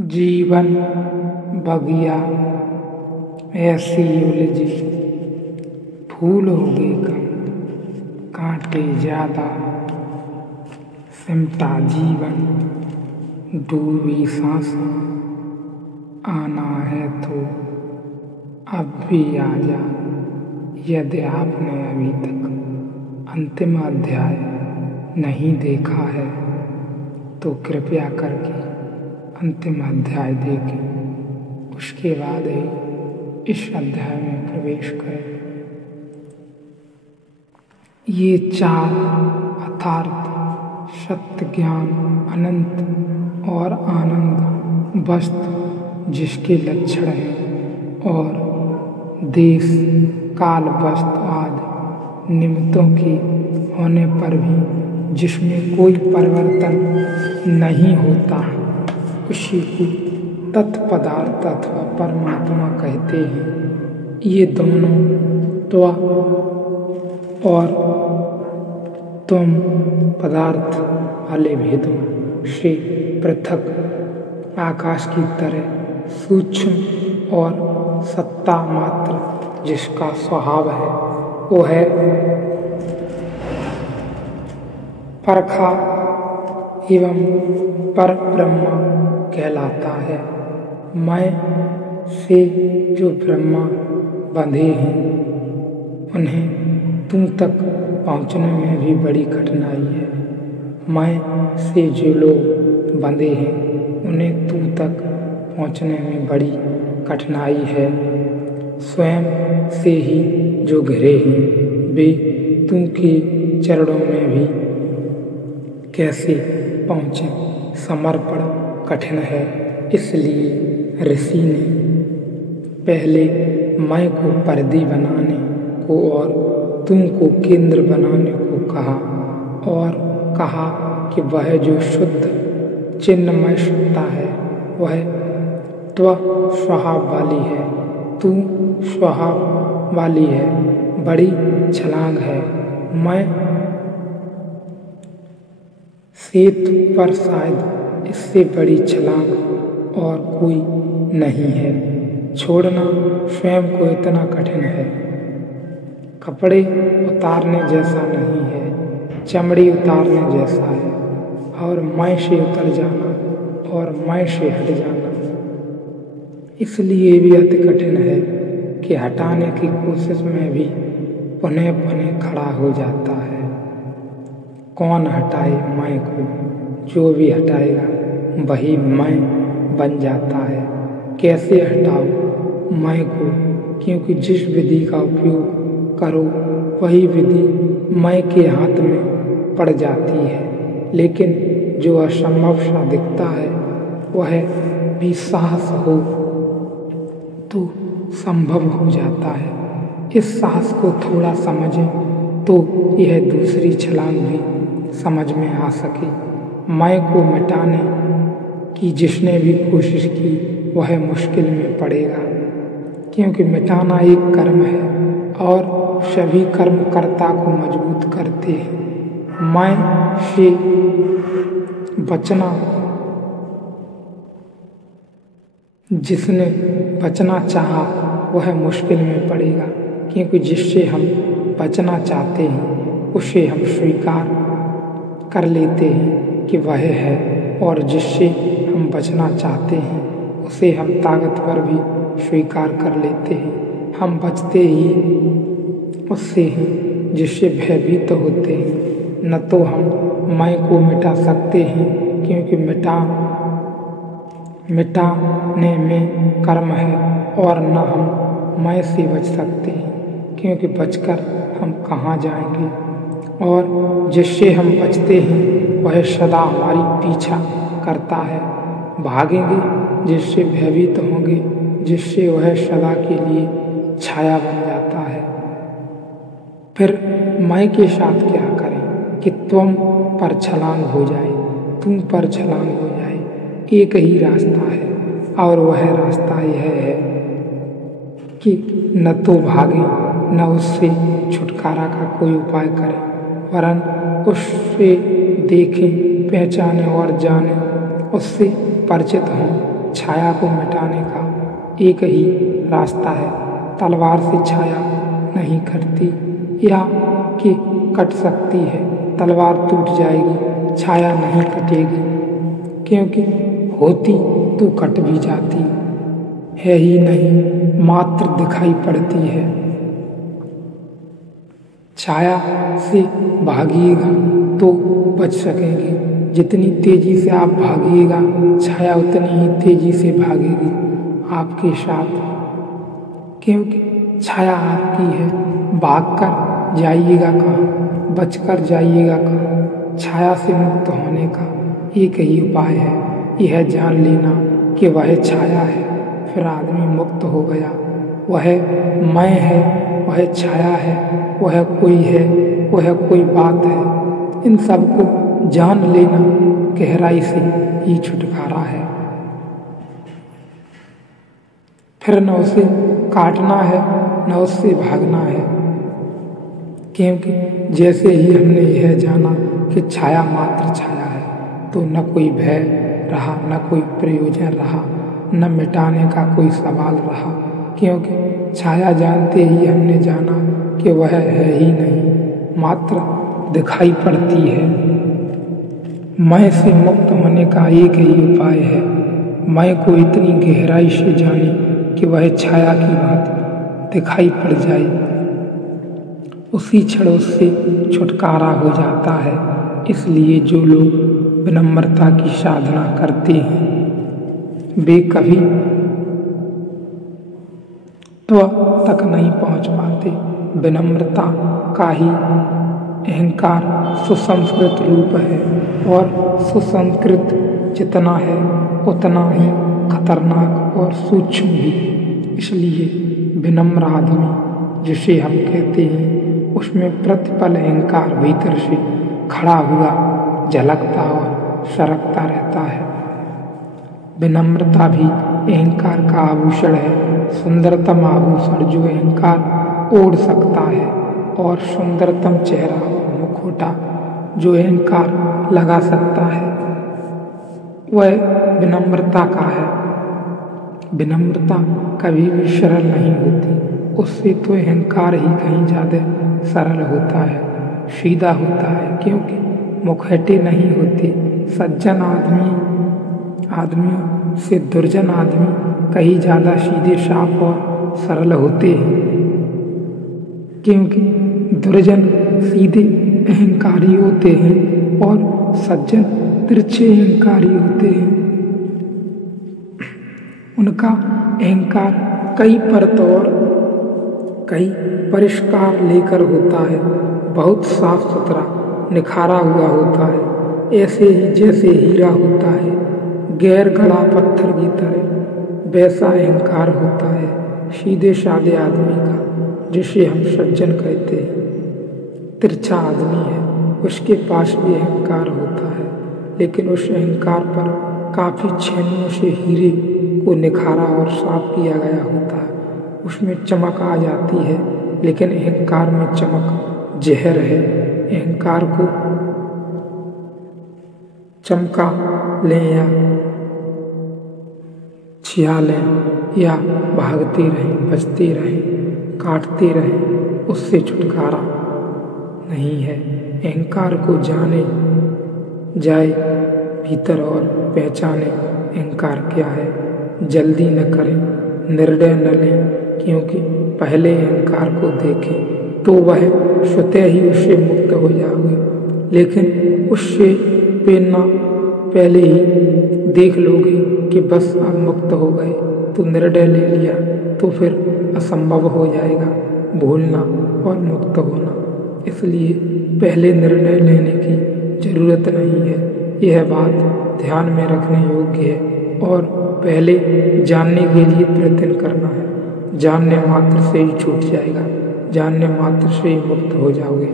जीवन बगिया ऐसी उलझी, फूल होगे कम कांटे ज्यादा, सिमटा जीवन डूबी सांसें, आना है तो अब भी आजा। यदि आपने अभी तक अंतिम अध्याय नहीं देखा है तो कृपया करके अंतिम अध्याय देखें, उसके बाद ही इस अध्याय में प्रवेश करें। ये चार अर्थात सत्य, ज्ञान, अनंत और आनंद वस्तु जिसके लक्षण हैं और देश काल वस्तु आदि निमित्तों के होने पर भी जिसमें कोई परिवर्तन नहीं होता, उसी को तत्पदार्थ अथवा परमात्मा कहते हैं। ये दोनों त्व और तुम पदार्थ वाले भेदों से पृथक आकाश की तरह सूक्ष्म और सत्ता मात्र जिसका स्वभाव है वो है परखा एवं पर ब्रह्म कहलाता है। मैं से जो ब्रह्मा बंधे हैं उन्हें तुम तक पहुँचने में भी बड़ी कठिनाई है। मैं से जो लोग बंधे हैं उन्हें तू तक पहुँचने में बड़ी कठिनाई है। स्वयं से ही जो घिरे हैं वे तुम के चरणों में भी कैसे पहुँचे, समर्पण कठिन है। इसलिए ऋषि ने पहले मैं को परिधि बनाने को और तुम को केंद्र बनाने को कहा और कहा कि वह जो शुद्ध चिन्मय सत्ता है वह त्व स्वभाव वाली है, तू स्वभाव वाली है, बड़ी छलांग है। मैं से तुम पर शायद इससे बड़ी छलांग और कोई नहीं है। छोड़ना स्वयं को इतना कठिन है, कपड़े उतारने जैसा नहीं है, चमड़ी उतारने जैसा है। और मैं से उतर जाना और मैं से हट जाना इसलिए भी अति कठिन है कि हटाने की कोशिश में भी पुनः पुनः खड़ा हो जाता है। कौन हटाए मैं को, जो भी हटाएगा वही मैं बन जाता है। कैसे हटाओ मैं को, क्योंकि जिस विधि का उपयोग करो वही विधि मैं के हाथ में पड़ जाती है। लेकिन जो असंभव सा दिखता है वह भी साहस हो तो संभव हो जाता है। इस साहस को थोड़ा समझें तो यह दूसरी छलांग भी समझ में आ सके। मैं को मिटाने की जिसने भी कोशिश की वह मुश्किल में पड़ेगा, क्योंकि मिटाना एक कर्म है और सभी कर्मकर्ता को मजबूत करते हैं। मैं से बचना, जिसने बचना चाहा वह मुश्किल में पड़ेगा, क्योंकि जिससे हम बचना चाहते हैं उसे हम स्वीकार कर लेते हैं कि वह है, और जिससे हम बचना चाहते हैं उसे हम ताकतवर भी स्वीकार कर लेते हैं। हम बचते ही उससे हैं जिससे भयभीत होते हैं। न तो हम मैं को मिटा सकते हैं, क्योंकि मिटाने में कर्म है, और न हम मैं से बच सकते हैं, क्योंकि बचकर हम कहाँ जाएंगे। और जिससे हम बचते हैं वह सदा हमारी पीछा करता है। भागेंगे जिससे भयभीत होंगे, जिससे वह सदा के लिए छाया बन जाता है। फिर मैं के साथ क्या करें कि तुम पर छलांग हो जाए, तुम पर छलांग हो जाए। एक ही रास्ता है और वह रास्ता यह है कि न तो भागें न उससे छुटकारा का कोई उपाय करें, वरन उससे देखें, पहचाने और जाने, उससे परिचित हों छाया को मिटाने का एक ही रास्ता है। तलवार से छाया नहीं कटती, या कि कट सकती है। तलवार टूट जाएगी, छाया नहीं कटेगी, क्योंकि होती तो कट भी जाती है ही नहीं, मात्र दिखाई पड़ती है। छाया से भागिएगा तो बच सकेंगे। जितनी तेजी से आप भागिएगा, छाया उतनी ही तेजी से भागेगी आपके साथ, क्योंकि छाया आपकी है। भागकर जाइएगा कहाँ, बचकर जाइएगा कहाँ। छाया से मुक्त होने का एक ही उपाय है, यह जान लेना कि वह छाया है। फिर आदमी मुक्त हो गया। वह मैं है, वह छाया है, वह कोई है, वह कोई बात है। इन सब को जान लेना गहराई से ही छुटकारा है। फिर न उसे काटना है, न उससे भागना है, क्योंकि जैसे ही हमने यह जाना कि छाया मात्र छाया है, तो न कोई भय रहा, न कोई प्रयोजन रहा, न मिटाने का कोई सवाल रहा। क्योंकि छाया जानते ही हमने जाना कि वह है ही नहीं, मात्र दिखाई पड़ती है। मैं से मुक्त होने का एक ही उपाय है, मैं को इतनी गहराई से जाने कि वह छाया की बात दिखाई पड़ जाए। उसी क्षण उससे छुटकारा हो जाता है। इसलिए जो लोग विनम्रता की साधना करते हैं, वे कभी तक नहीं पहुंच पाते। विनम्रता का ही अहंकार सुसंस्कृत रूप है, और सुसंस्कृत जितना है उतना ही खतरनाक और सूक्ष्म भी। इसलिए विनम्र आदमी जिसे हम कहते हैं, उसमें प्रतिपल अहंकार भीतर से खड़ा हुआ झलकता और सरकता रहता है। विनम्रता भी अहंकार का आभूषण है, सुंदरतम आभूषण जो अहंकार ओढ़ सकता है, और सुंदरतम चेहरा और मुखौटा जो अहंकार लगा सकता है, वह विनम्रता का है। विनम्रता कभी भी सरल नहीं होती, उससे तो अहंकार ही कहीं ज़्यादा सरल होता है, सीधा होता है, क्योंकि मुखौटे नहीं होते। सज्जन आदमियों से दुर्जन आदमी कहीं ज़्यादा सीधे साफ और सरल होते हैं, क्योंकि दुर्जन सीधे अहंकारी होते हैं और सज्जन तिरछे अहंकारी होते हैं। उनका अहंकार कई परत और कई परिष्कार लेकर होता है, बहुत साफ सुथरा निखारा हुआ होता है, ऐसे ही जैसे हीरा होता है, गैर गढ़ा पत्थर की तरह वैसा अहंकार होता है सीधे साधे आदमी का, जिसे हम सज्जन कहते हैं। तिरछा आदमी है, उसके पास भी अहंकार होता है, लेकिन उस अहंकार पर काफ़ी छेनियों से हीरे को निखारा और साफ किया गया होता है। उसमें चमक आ जाती है, लेकिन अहंकार में चमक जहर है। अहंकार को चमका लें या छिया लें या भागते रहें, बचते रहें, काटते रहें, उससे छुटकारा नहीं है। अहंकार को जाने जाए भीतर और पहचाने अहंकार क्या है। जल्दी न करें, निर्णय न लें, क्योंकि पहले अहंकार को देखें तो वह स्वतः ही उससे मुक्त हो जाओगे। लेकिन उससे प्रेरणा पहले ही देख लोगे कि बस अब मुक्त हो गए, तो निर्णय ले लिया तो फिर असंभव हो जाएगा भूलना और मुक्त होना। इसलिए पहले निर्णय लेने की जरूरत नहीं है। यह बात ध्यान में रखने योग्य है, और पहले जानने के लिए प्रयत्न करना है। जानने मात्र से ही छूट जाएगा, जानने मात्र से ही मुक्त हो जाओगे।